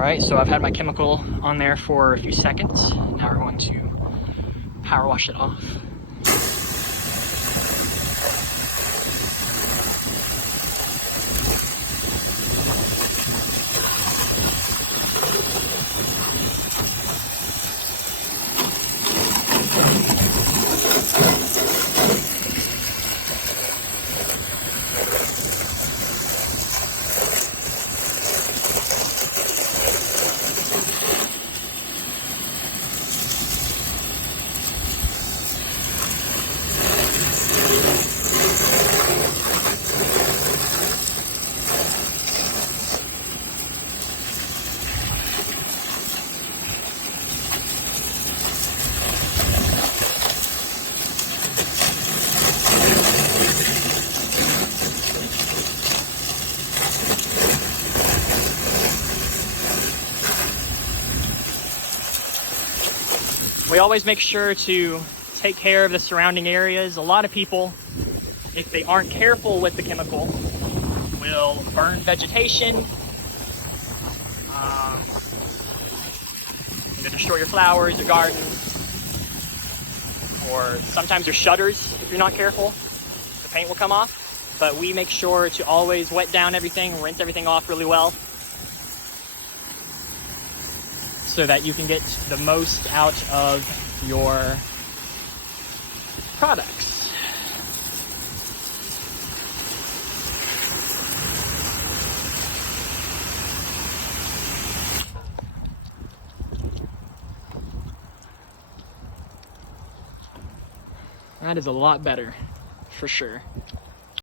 All right, so I've had my chemical on there for a few seconds. Now we're going to power wash it off. We always make sure to take care of the surrounding areas. A lot of people, if they aren't careful with the chemical, will burn vegetation, either destroy your flowers, your garden, or sometimes your shutters, if you're not careful, the paint will come off. But we make sure to always wet down everything, rinse everything off really well, so that you can get the most out of your products. That is a lot better, for sure.